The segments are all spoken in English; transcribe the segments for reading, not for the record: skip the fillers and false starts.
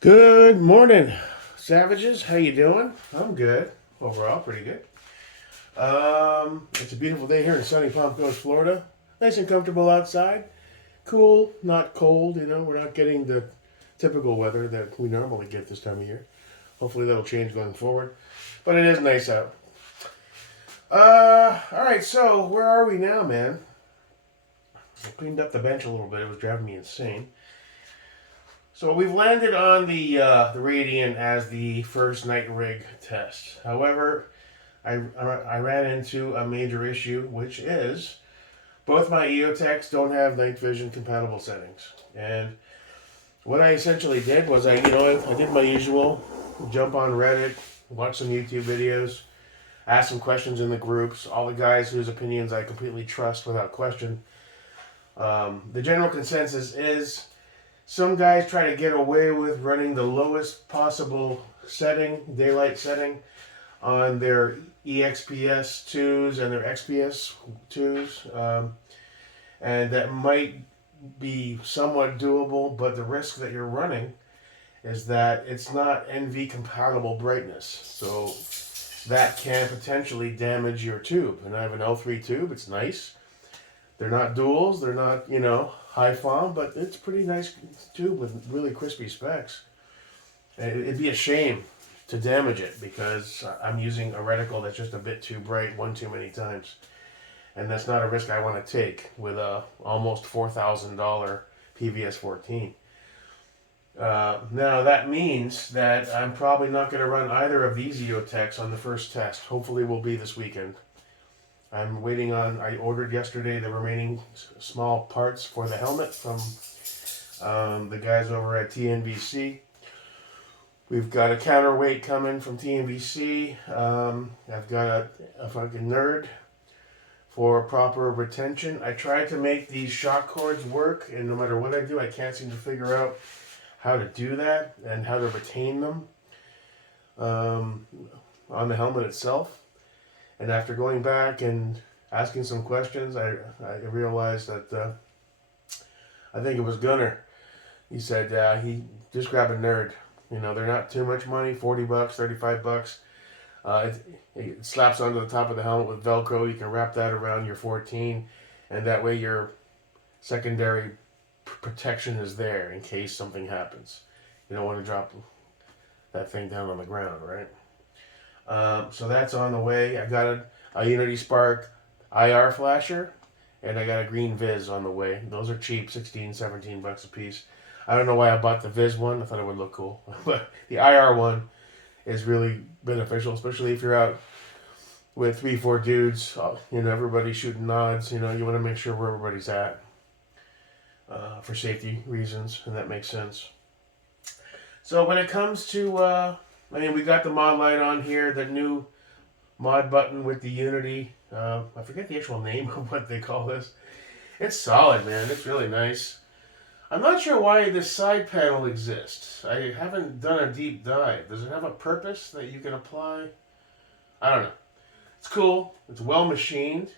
Good morning, savages. How you doing? I'm good. Overall, pretty good. It's a beautiful day here in sunny Palm Coast, Florida. Nice and comfortable outside. Cool, not cold. We're not getting the typical weather that we normally get this time of year. Hopefully that'll change going forward. But it is nice out. All right. So where are we now, man? I cleaned up the bench a little bit. It was driving me insane. So we've landed on the Radiant as the first night rig test. However, I ran into a major issue, which is both my EOTechs don't have night vision compatible settings. And what I essentially did was I did my usual, jump on Reddit, watch some YouTube videos, ask some questions in the groups. All the guys whose opinions I completely trust without question. The general consensus is some guys try to get away with running the lowest possible setting, daylight setting, on their EXPS 2s and their XPS 2s. And that might be somewhat doable, but the risk that you're running is that it's not NV compatible brightness. So that can potentially damage your tube. And I have an L3 tube, it's nice. They're not duals, they're not, high FOM, but it's a pretty nice tube with really crispy specs. And it'd be a shame to damage it because I'm using a reticle that's just a bit too bright one too many times. And that's not a risk I want to take with a almost $4,000 PVS 14. Now that means that I'm probably not going to run either of these EOTechs on the first test. Hopefully will be this weekend. I'm waiting on, I ordered yesterday the remaining small parts for the helmet from the guys over at TNVC. We've got a counterweight coming from TNVC. I've got a fucking nerd for proper retention. I tried to make these shock cords work, and no matter what I do, I can't seem to figure out how to do that and how to retain them on the helmet itself. And after going back and asking some questions, I realized that I think it was Gunner. He said he just grab a nerd. They're not too much money, $40, $35. It slaps onto the top of the helmet with Velcro. You can wrap that around your 14, and that way your secondary protection is there in case something happens. You don't want to drop that thing down on the ground, right? So that's on the way. I got a Unity Spark IR flasher, and I got a green Viz on the way. Those are cheap, 16, 17 bucks a piece. I don't know why I bought the Viz one. I thought it would look cool. But the IR one is really beneficial, especially if you're out with 3-4 dudes. Everybody shooting nods. You want to make sure where everybody's at for safety reasons, and that makes sense. So when it comes to, we got the mod light on here, the new mod button with the Unity. I forget the actual name of what they call this. It's solid, man. It's really nice. I'm not sure why this side panel exists. I haven't done a deep dive. Does it have a purpose that you can apply? I don't know. It's cool. It's well machined.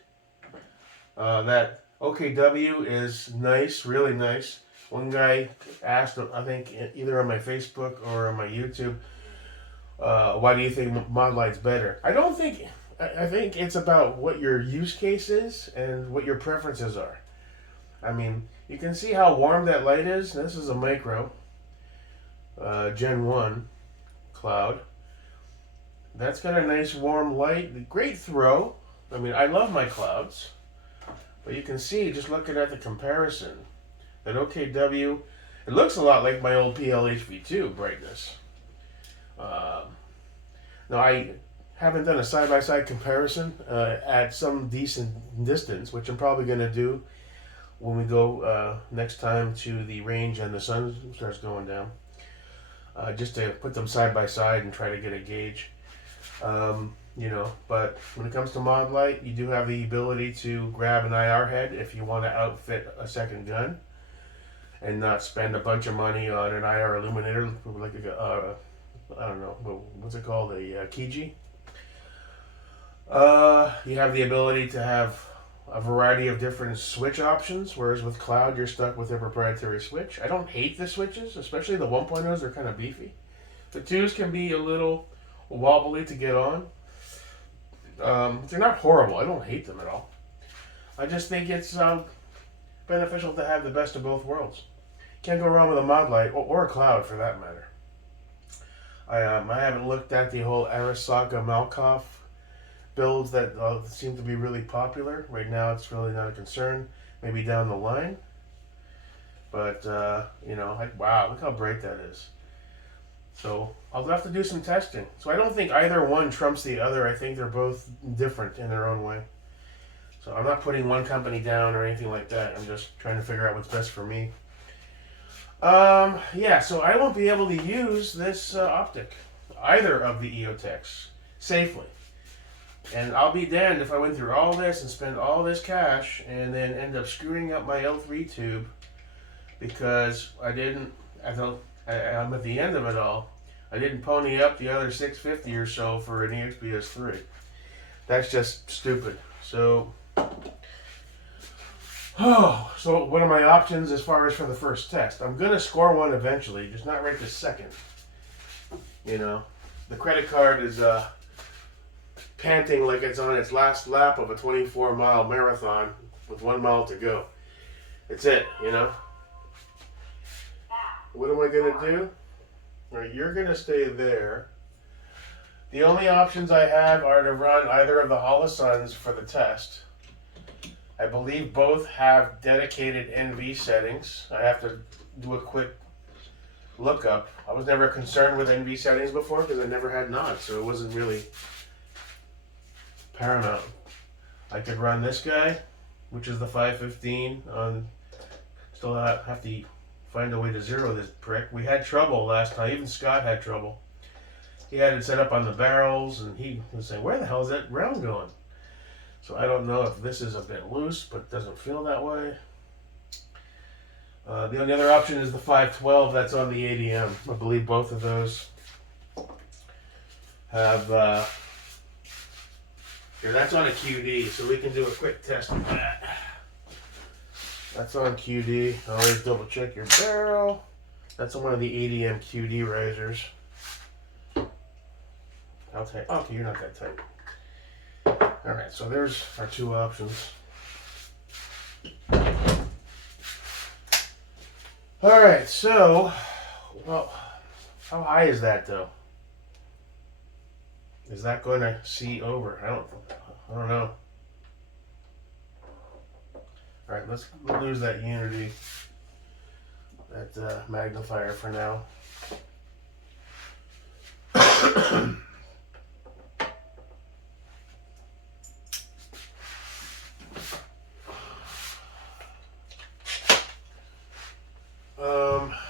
That OKW is nice, really nice. One guy asked, I think either on my Facebook or on my YouTube, why do you think mod light's better? I think it's about what your use case is and what your preferences are. You can see how warm that light is. This is a micro, Gen 1 cloud. That's got a nice warm light. Great throw. I love my clouds. But you can see, just looking at the comparison, that OKW, it looks a lot like my old PLHV2 brightness. Now, I haven't done a side-by-side comparison at some decent distance, which I'm probably going to do when we go next time to the range and the sun starts going down, just to put them side by side and try to get a gauge. But when it comes to mod light, you do have the ability to grab an IR head if you want to outfit a second gun and not spend a bunch of money on an IR illuminator, like I don't know, what's it called, a Kiji. You have the ability to have a variety of different switch options, whereas with cloud, you're stuck with a proprietary switch. I don't hate the switches, especially the 1.0s. They're kind of beefy. The 2s can be a little wobbly to get on. They're not horrible. I don't hate them at all. I just think it's beneficial to have the best of both worlds. Can't go wrong with a mod light, or a cloud for that matter. I haven't looked at the whole Arasaka Malkoff builds that seem to be really popular. Right now it's really not a concern. Maybe down the line. But, wow, look how bright that is. So I'll have to do some testing. So I don't think either one trumps the other. I think they're both different in their own way. So I'm not putting one company down or anything like that. I'm just trying to figure out what's best for me. So I won't be able to use this Optic, either of the EOTechs, safely. And I'll be damned if I went through all this and spend all this cash and then end up screwing up my L3 tube because I'm at the end of it all. I didn't pony up the other $650 or so for an EXPS3. That's just stupid. So what are my options as far as for the first test? I'm going to score one eventually, just not right this second. The credit card is panting like it's on its last lap of a 24-mile marathon with 1 mile to go. It's it, What am I going to do? All right, you're going to stay there. The only options I have are to run either of the Holosuns for the test. I believe both have dedicated NV settings. I have to do a quick lookup. I was never concerned with NV settings before because I never had not, so it wasn't really paramount. I could run this guy, which is the 515 on. Still have to find a way to zero this prick. We had trouble last time. Even Scott had trouble. He had it set up on the barrels, and he was saying, "Where the hell is that round going?" So I don't know if this is a bit loose, but it doesn't feel that way. The only other option is the 512 that's on the ADM. I believe both of those have... Here, that's on a QD, so we can do a quick test of that. That's on QD. Always double check your barrel. That's on one of the ADM QD risers. I'll take... Okay, you're not that tight. Alright, so there's our two options. Alright, so, well, how high is that though? Is that going to see over? I don't know. Alright, let's lose that Unity, that magnifier for now.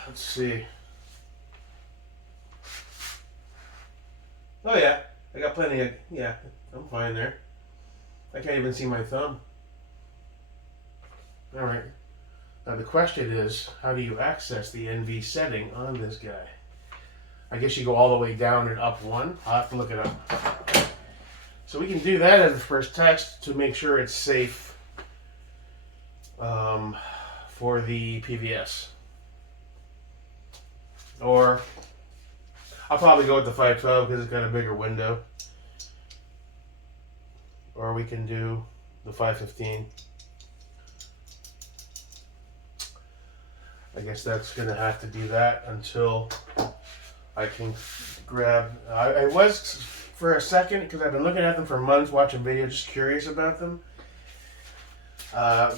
Let's see. Oh yeah, I got plenty of, yeah, I'm fine there. I can't even see my thumb. Alright. Now the question is, how do you access the NV setting on this guy? I guess you go all the way down and up one. I'll have to look it up. So we can do that as the first test to make sure it's safe for the PVS. Or I'll probably go with the 512 because it's got a bigger window. Or we can do the 515. I guess that's going to have to do that until I can grab... I was for a second, because I've been looking at them for months, watching videos, just curious about them.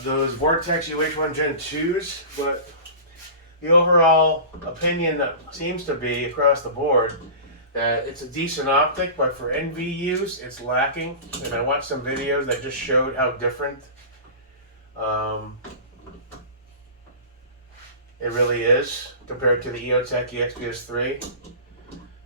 Those Vortex UH1 Gen 2s, but the overall opinion seems to be across the board that it's a decent optic, but for NV use, it's lacking. And I watched some videos that just showed how different it really is compared to the EOTech EXPS3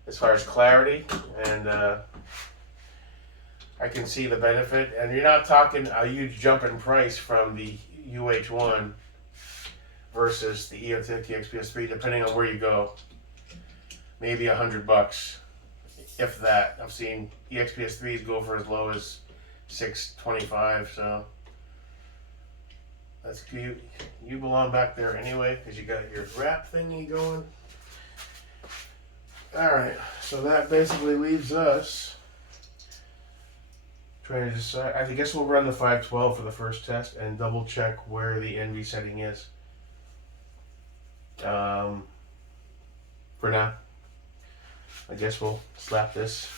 as far as clarity, and I can see the benefit. And you're not talking a huge jump in price from the UH1 versus the EOTech EXPS3, depending on where you go. Maybe $100, if that. I've seen EXPS3s go for as low as $625, so That's cute. You belong back there anyway because you got your wrap thingy going. Alright, so that basically leaves us trying to decide. I guess we'll run the 512 for the first test and double check where the NV setting is. For now. I guess we'll slap this.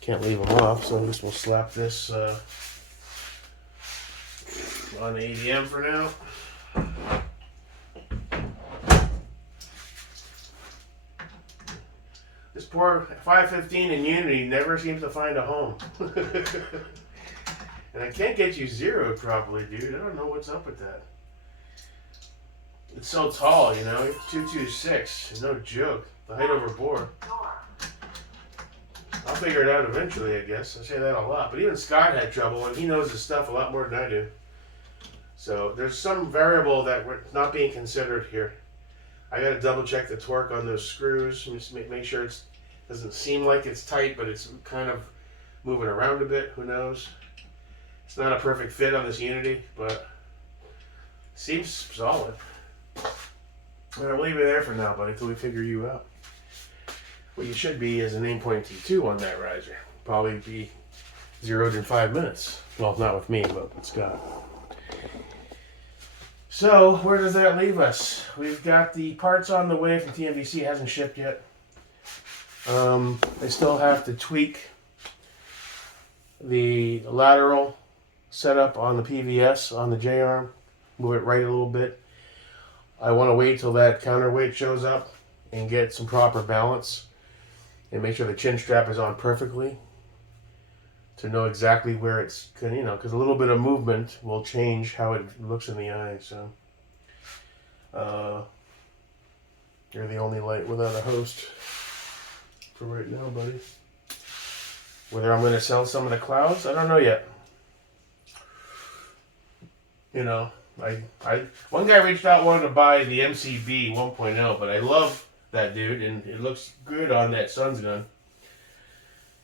Can't leave them off, so I guess we'll slap this on the ADM for now. This poor 515 in Unity never seems to find a home. And I can't get you zeroed properly, dude. I don't know what's up with that. It's so tall, you know. 226. No joke. The height over bore. I'll figure it out eventually, I guess. I say that a lot. But even Scott had trouble, and he knows his stuff a lot more than I do. So there's some variable that we're not being considered here. I got to double check the torque on those screws. Just make sure it doesn't seem like it's tight, but it's kind of moving around a bit. Who knows? It's not a perfect fit on this Unity, but seems solid. I'm going to leave it there for now, buddy, until we figure you out. What you should be is an 8.2 on that riser. Probably be zeroed in 5 minutes. Well, not with me, but with Scott. So, where does that leave us? We've got the parts on the way from TMVC. Hasn't shipped yet. I still have to tweak the lateral setup on the PVS on the J-arm. Move it right a little bit. I want to wait till that counterweight shows up and get some proper balance and make sure the chin strap is on perfectly to know exactly where it's, you know, because a little bit of movement will change how it looks in the eye. So you're the only light without a host for right now, buddy. Whether I'm going to sell some of the clouds, I don't know yet. You know, one guy reached out, wanted to buy the MCB 1.0, but I love that dude, and it looks good on that Sun's gun.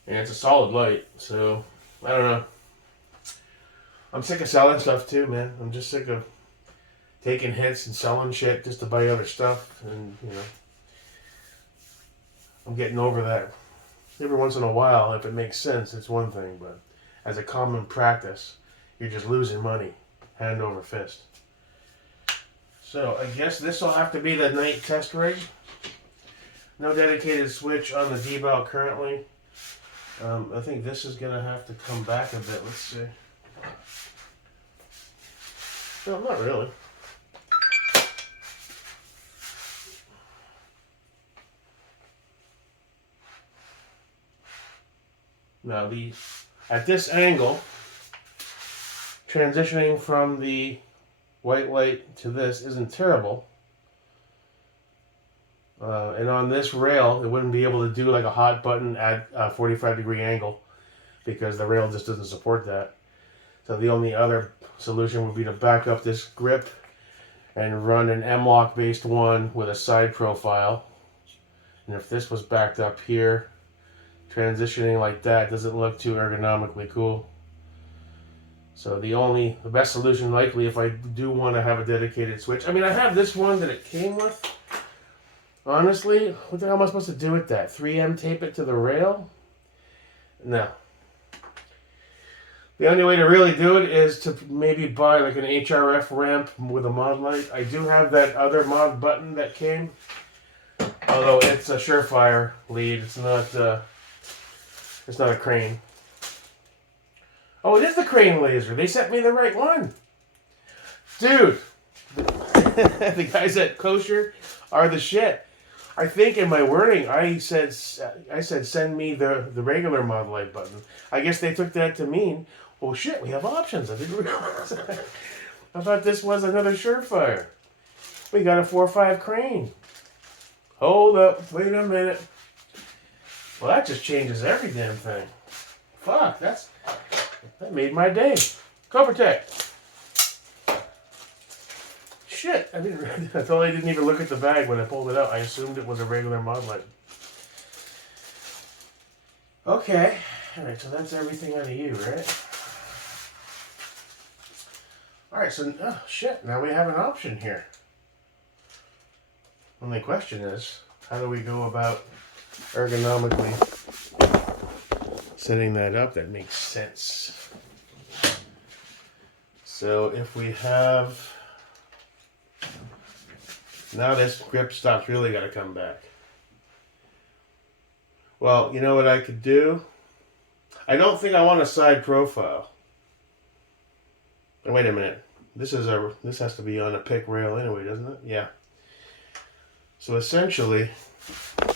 And it's a solid light, so I don't know. I'm sick of selling stuff too, man. I'm just sick of taking hits and selling shit just to buy other stuff, and you know, I'm getting over that. Every once in a while, if it makes sense, it's one thing, but as a common practice, you're just losing money, hand over fist. So I guess this will have to be the night test rig. No dedicated switch on the D-bow currently. I think this is going to have to come back a bit. Let's see. No, not really. Now, at this angle, transitioning from the white light to this isn't terrible. And on this rail, it wouldn't be able to do like a hot button at a 45-degree angle because the rail just doesn't support that. So the only other solution would be to back up this grip and run an M-lock based one with a side profile. And if this was backed up here, transitioning like that doesn't look too ergonomically cool. So the best solution likely, if I do want to have a dedicated switch, I mean, I have this one that it came with. Honestly, what the hell am I supposed to do with that? 3M tape it to the rail? No. The only way to really do it is to maybe buy like an HRF ramp with a mod light. I do have that other mod button that came. Although it's a Surefire lead. It's not a Crane. Oh, it is the Crane laser. They sent me the right one. Dude. The guys at Kosher are the shit. I think in my wording, I said send me the regular mod light button. I guess they took that to mean, well, shit, we have options. I didn't realize that. I thought this was another Surefire. We got a 4.5 Crane. Hold up. Wait a minute. Well, that just changes every damn thing. Fuck, that made my day. Covertech. Shit, I totally didn't even look at the bag when I pulled it out. I assumed it was a regular mod light. Okay, alright, so that's everything out of you, right? Alright, so, oh shit, now we have an option here. Only question is, how do we go about ergonomically setting that up that makes sense? So if we have, now this grip stop's really got to come back. Well, you know what I could do? I don't think I want a side profile. Oh, wait a minute. This has to be on a pick rail anyway, doesn't it? Yeah. So essentially,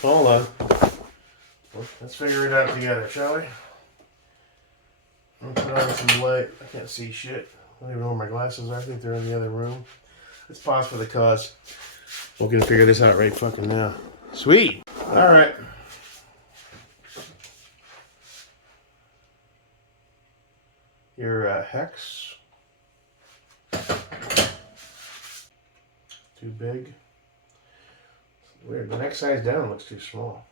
hold on. Let's figure it out together, shall we? I'll put on some light. I can't see shit. I don't even know where my glasses are. I think they're in the other room. Let's pause for the cause. We're gonna figure this out right fucking now. Sweet. All right. Your hex. Too big. Weird. The next size down looks too small.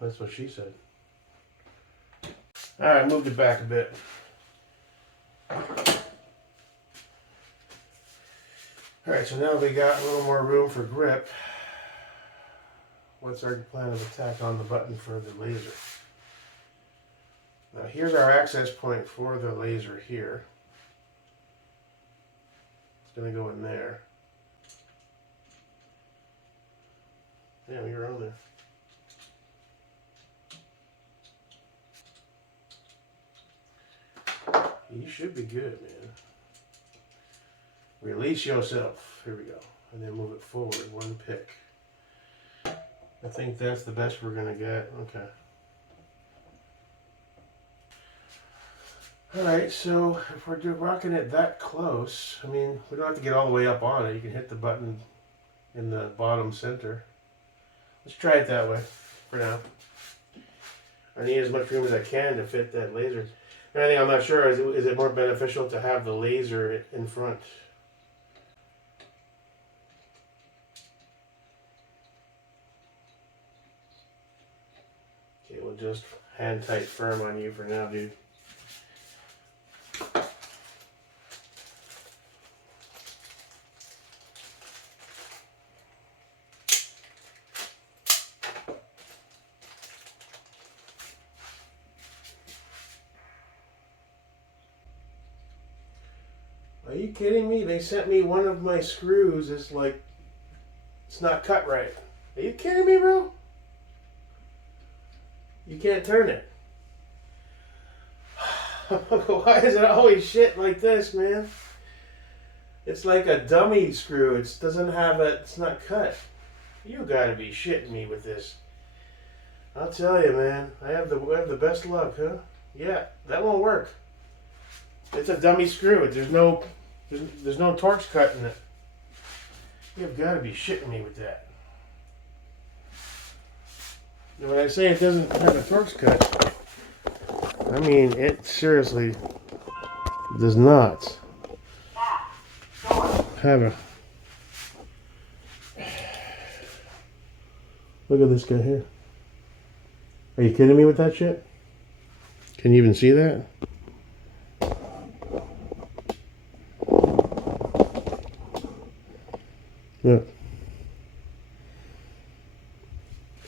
That's what she said. All right, moved it back a bit. All right, so now we got a little more room for grip. What's our plan of attack on the button for the laser? Now here's our access point for the laser here. It's going to go in there. Damn, you're on there. You should be good, man. Release yourself. Here we go. And then move it forward, one pick. I think that's the best we're going to get. Okay. Alright, so if we're rocking it that close, I mean, we don't have to get all the way up on it. You can hit the button in the bottom center. Let's try it that way for now. I need as much room as I can to fit that laser. The only thing I'm not sure is it more beneficial to have the laser in front? Okay, we'll just hand tight firm on you for now, dude. Are you kidding me? They sent me one of my screws. It's like, it's not cut right. Are you kidding me, bro? You can't turn it. Why is it always shit like this, man? It's like a dummy screw. It doesn't have a, it's not cut. You gotta be shitting me with this. I'll tell you, man. I have the best luck, huh? Yeah, that won't work. It's a dummy screw. There's no Torx cut in it. You've got to be shitting me with that. And when I say it doesn't have a Torx cut, I mean it seriously does not have a... Look at this guy here. Are you kidding me with that shit? Can you even see that? Look.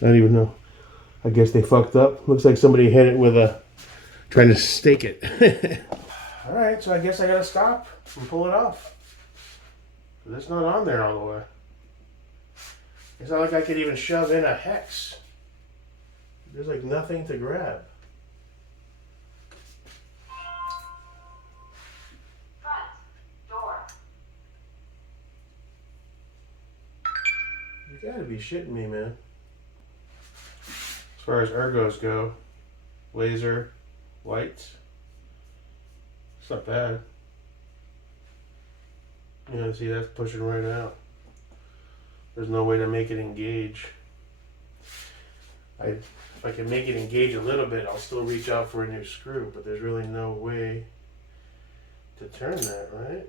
I don't even know. I guess they fucked up. Looks like somebody hit it with a... trying to stake it. Alright, so I guess I gotta stop and pull it off. It's not on there all the way. It's not like I could even shove in a hex. There's like nothing to grab. You gotta be shitting me, man. As far as ergos go, laser, lights, it's not bad. You know, see, that's pushing right out. There's no way to make it engage. If I can make it engage a little bit, I'll still reach out for a new screw, but there's really no way to turn that, right?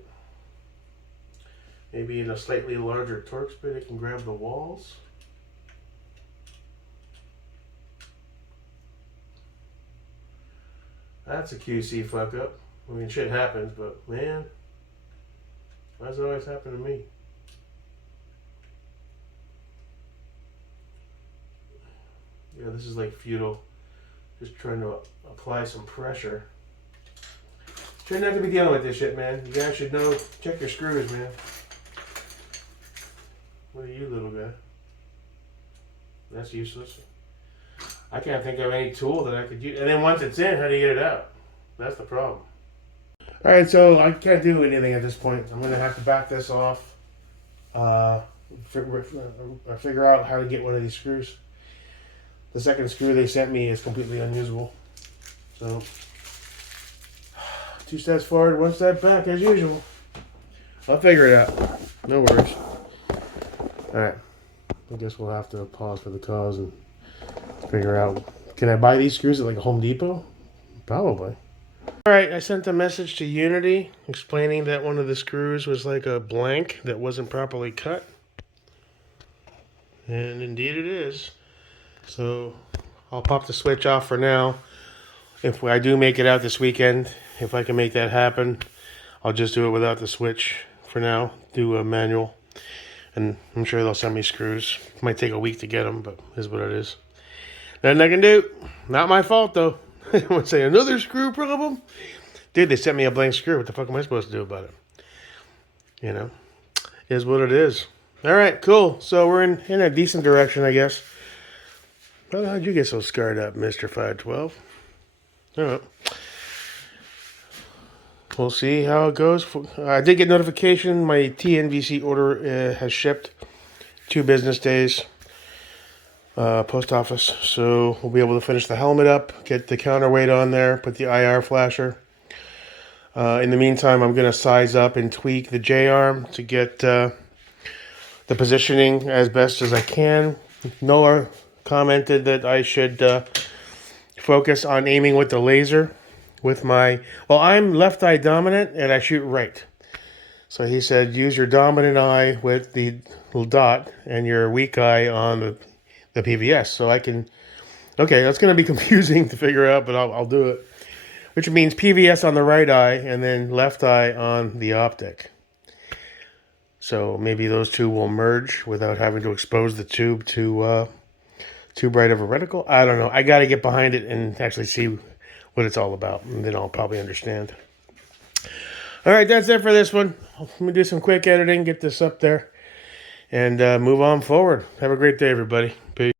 Maybe in a slightly larger Torx bit, it can grab the walls. That's a QC fuck up. I mean, shit happens, but man, why does it always happen to me? Yeah, this is like futile. Just trying to apply some pressure. Try not to be dealing with this shit, man. You guys should know. Check your screws, man. What are you, little guy? That's useless. I can't think of any tool that I could use. And then once it's in, how do you get it out? That's the problem. Alright, so I can't do anything at this point. I'm going to have to back this off. Figure out how to get one of these screws. The second screw they sent me is completely unusable. So, 2 steps forward, 1 step back as usual. I'll figure it out. No worries. Alright. I guess we'll have to pause for the cause and figure out. Can I buy these screws at like a Home Depot? Probably. Alright, I sent a message to Unity explaining that one of the screws was like a blank that wasn't properly cut. And indeed it is. So I'll pop the switch off for now. If I do make it out this weekend, if I can make that happen, I'll just do it without the switch for now. Do a manual. And I'm sure they'll send me screws. It might take a week to get them, but is what it is. Nothing I can do. Not my fault, though. I want to say another screw problem? Dude, they sent me a blank screw. What the fuck am I supposed to do about it? You know? Is what it is. Alright, cool. So we're in a decent direction, I guess. Well, how'd you get so scarred up, Mr. 512? Alright. We'll see how it goes. I did get notification. My TNVC order has shipped 2 business days. Post office. So we'll be able to finish the helmet up, get the counterweight on there, put the IR flasher. In the meantime, I'm going to size up and tweak the J-arm to get the positioning as best as I can. Noah commented that I should focus on aiming with the laser with my... Well, I'm left eye dominant and I shoot right. So he said use your dominant eye with the little dot and your weak eye on the PVS. So I can... Okay, that's going to be confusing to figure out, but I'll do it. Which means PVS on the right eye and then left eye on the optic. So maybe those two will merge without having to expose the tube to too bright of a reticle. I don't know. I got to get behind it and actually see what it's all about. And then I'll probably understand. All right, that's it for this one. Let me do some quick editing, get this up there, and move on forward. Have a great day, everybody. Peace.